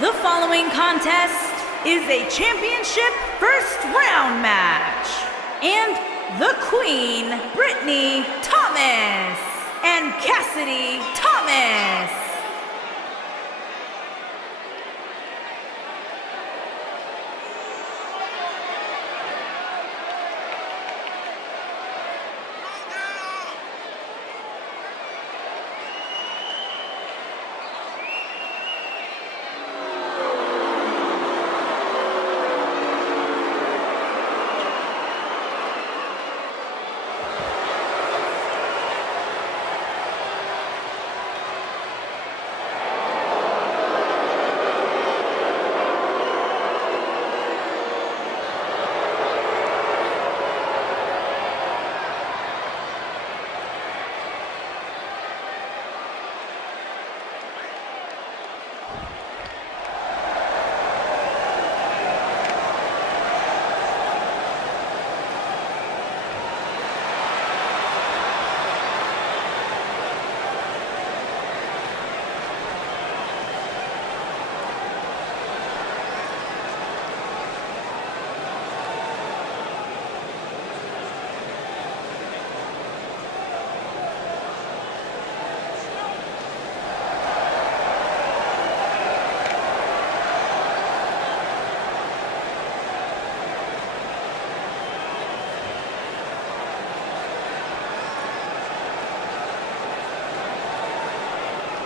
The following contest is a championship first round match. And the Queen, Brittany Thomas and Cassidy Thomas.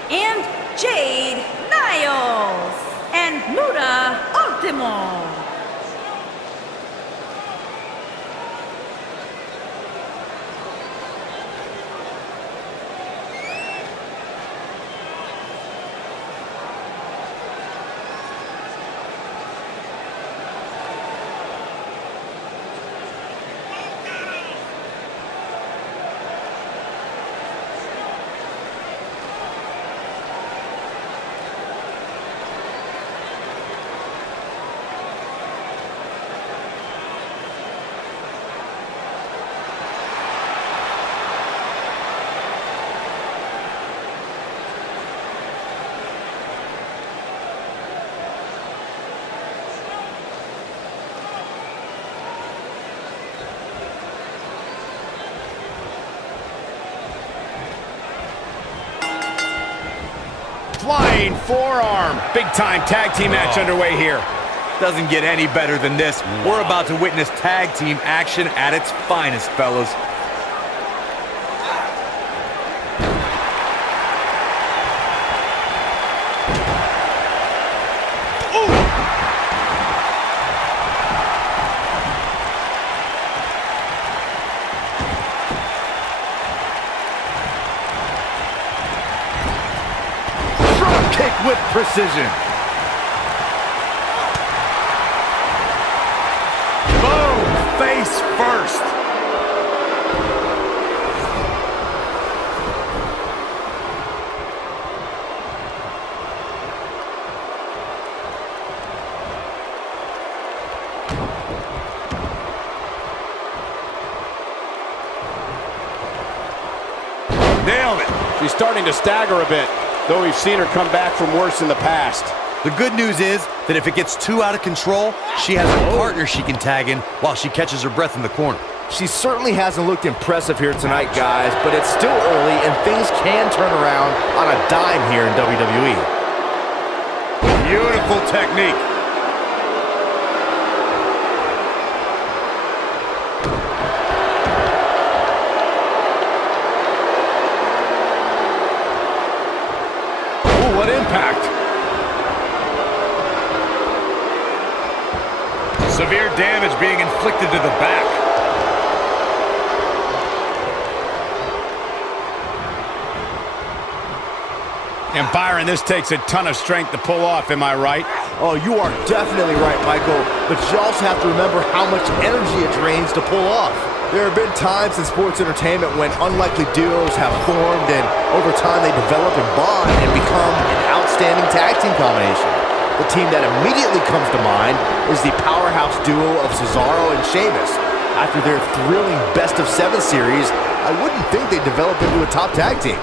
And Jade Niles and Muda Ultimo. Flying forearm. Big-time tag team match underway here. Doesn't get any better than this. We're about to witness tag team action at its finest, fellas. Kick with precision. Boom! Face first. Nailed it. She's starting to stagger a bit, though we've seen her come back from worse in the past. The good news is that if it gets too out of control, she has a partner she can tag in while she catches her breath in the corner. She certainly hasn't looked impressive here tonight, guys, but it's still early and things can turn around on a dime here in WWE. Beautiful technique. What impact. Severe damage being inflicted to the back. And Byron, this takes a ton of strength to pull off, am I right? Oh, you are definitely right, Michael, but you also have to remember how much energy it drains to pull off. There have been times in sports entertainment when unlikely duos have formed and over time they develop and bond and become an outstanding tag team combination. The team that immediately comes to mind is the powerhouse duo of Cesaro and Sheamus. After their thrilling best-of-7 series, I wouldn't think they'd develop into a top tag team.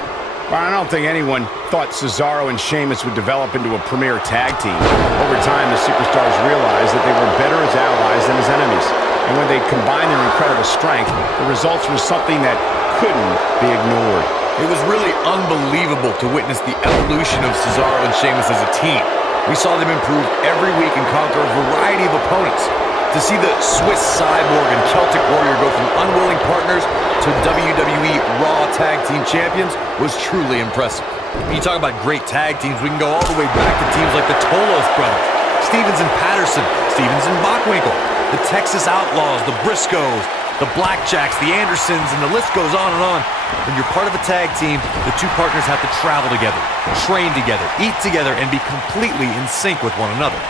Well, I don't think anyone thought Cesaro and Sheamus would develop into a premier tag team. Over time, the superstars realized that they were better as allies than as enemies. And when they combined their incredible strength, the results were something that couldn't be ignored. It was really unbelievable to witness the evolution of Cesaro and Sheamus as a team. We saw them improve every week and conquer a variety of opponents. To see the Swiss Cyborg and Celtic Warrior go from unwilling partners to WWE Raw Tag Team Champions was truly impressive. When you talk about great tag teams, we can go all the way back to teams like the Tolos brothers, Stevens and Patterson, Stevens and Bockwinkel, the Texas Outlaws, the Briscoes, the Blackjacks, the Andersons, and the list goes on and on. When you're part of a tag team, the two partners have to travel together, train together, eat together, and be completely in sync with one another.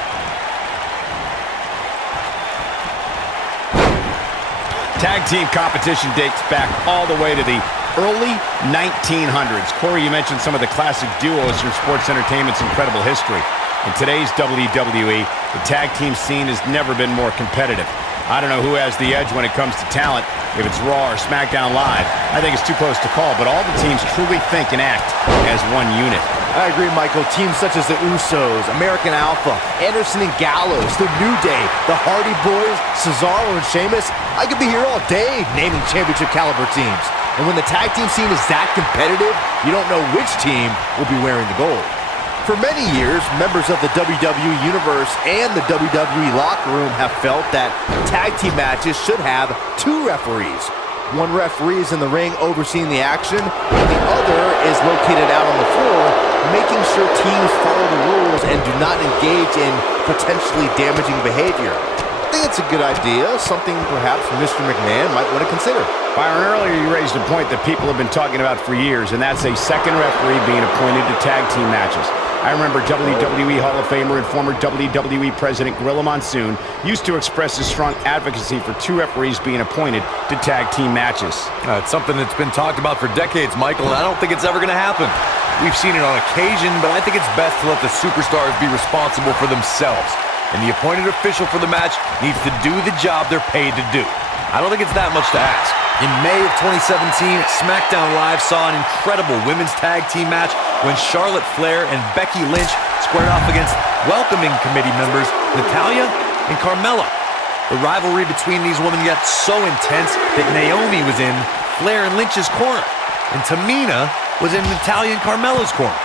Tag team competition dates back all the way to the early 1900s. Corey, you mentioned some of the classic duos from sports entertainment's incredible history. In today's WWE, the tag team scene has never been more competitive. I don't know who has the edge when it comes to talent, if it's Raw or SmackDown Live. I think it's too close to call, but all the teams truly think and act as one unit. I agree, Michael. Teams such as the Usos, American Alpha, Anderson and Gallows, the New Day, the Hardy Boys, Cesaro and Sheamus. I could be here all day naming championship caliber teams. And when the tag team scene is that competitive, you don't know which team will be wearing the gold. For many years, members of the WWE Universe and the WWE locker room have felt that tag team matches should have two referees. One referee is in the ring overseeing the action, and the other is located out on the floor, making sure teams follow the rules and do not engage in potentially damaging behavior. I think it's a good idea, something perhaps Mr. McMahon might want to consider. Byron, earlier you raised a point that people have been talking about for years, and that's a second referee being appointed to tag team matches. I remember WWE Hall of Famer and former WWE President Gorilla Monsoon used to express his strong advocacy for two referees being appointed to tag team matches. It's something that's been talked about for decades, Michael, and I don't think it's ever going to happen. We've seen it on occasion, but I think it's best to let the superstars be responsible for themselves. And the appointed official for the match needs to do the job they're paid to do. I don't think it's that much to ask. In May of 2017, SmackDown Live saw an incredible women's tag team match when Charlotte Flair and Becky Lynch squared off against welcoming committee members Natalya and Carmella. The rivalry between these women got so intense that Naomi was in Flair and Lynch's corner, and Tamina was in Natalya and Carmella's corner.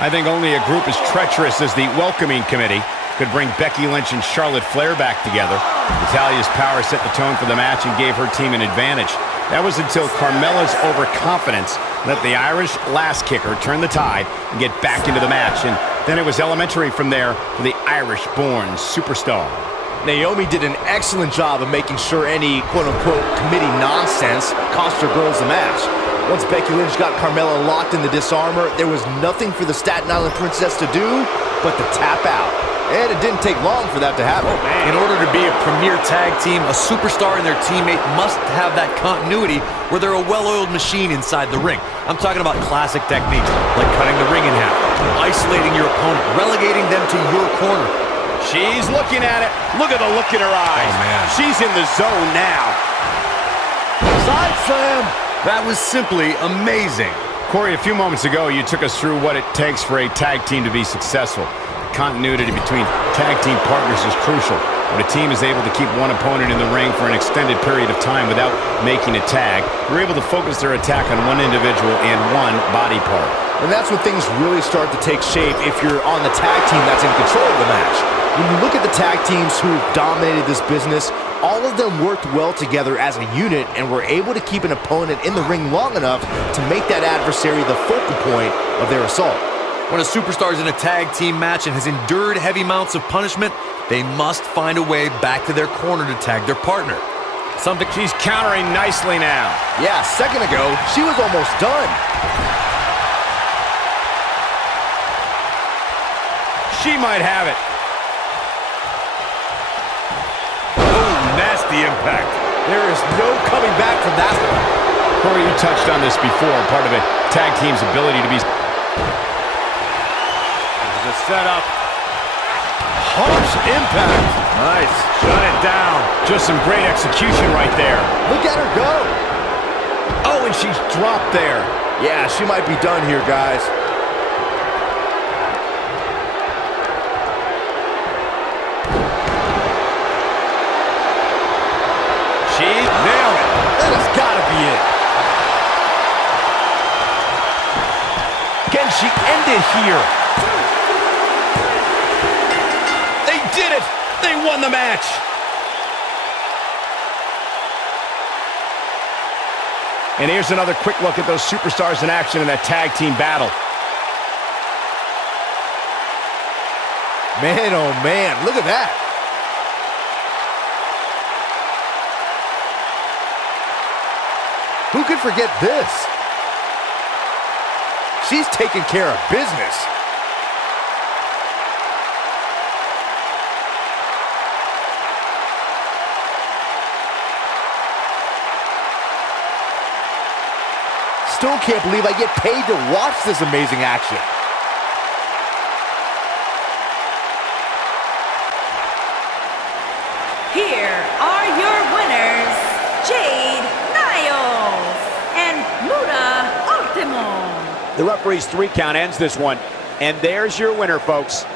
I think only a group as treacherous as the welcoming committee could bring Becky Lynch and Charlotte Flair back together. Natalya's power set the tone for the match and gave her team an advantage. That was until Carmella's overconfidence let the Irish lass kicker turn the tide and get back into the match. And then it was elementary from there for the Irish-born superstar. Naomi did an excellent job of making sure any quote-unquote committee nonsense cost her girls the match. Once Becky Lynch got Carmella locked in the disarmor, there was nothing for the Staten Island Princess to do but to tap out. And it didn't take long for that to happen. In order to be a premier tag team, a superstar and their teammate must have that continuity where they're a well-oiled machine inside the ring. I'm talking about classic techniques, like cutting the ring in half, isolating your opponent, relegating them to your corner. She's looking at it. Look at the look in her eyes. Oh, man. She's in the zone now. Side slam! That was simply amazing. Corey, a few moments ago, you took us through what it takes for a tag team to be successful. Continuity between tag team partners is crucial. When a team is able to keep one opponent in the ring for an extended period of time without making a tag, they're able to focus their attack on one individual and one body part. And that's when things really start to take shape if you're on the tag team that's in control of the match. When you look at the tag teams who dominated this business, all of them worked well together as a unit and were able to keep an opponent in the ring long enough to make that adversary the focal point of their assault. When a superstar is in a tag team match and has endured heavy amounts of punishment, they must find a way back to their corner to tag their partner. Something she's countering nicely now. Yeah, a second ago, she was almost done. She might have it. Oh, nasty impact. There is no coming back from that one. Corey, you touched on this before, part of a tag team's ability to be... The setup. Harsh impact. Nice. Shut it down. Just some great execution right there. Look at her go. Oh, and she's dropped there. Yeah, she might be done here, guys. She nailed it. That has got to be it. Can she end it here? They did it! They won the match! And here's another quick look at those superstars in action in that tag team battle. Man, oh man, look at that. Who could forget this? She's taking care of business. Still can't believe I get paid to watch this amazing action. Here are your winners, Jade Niles and Muda Ultimo. The referee's 3 count ends this one. And there's your winner, folks.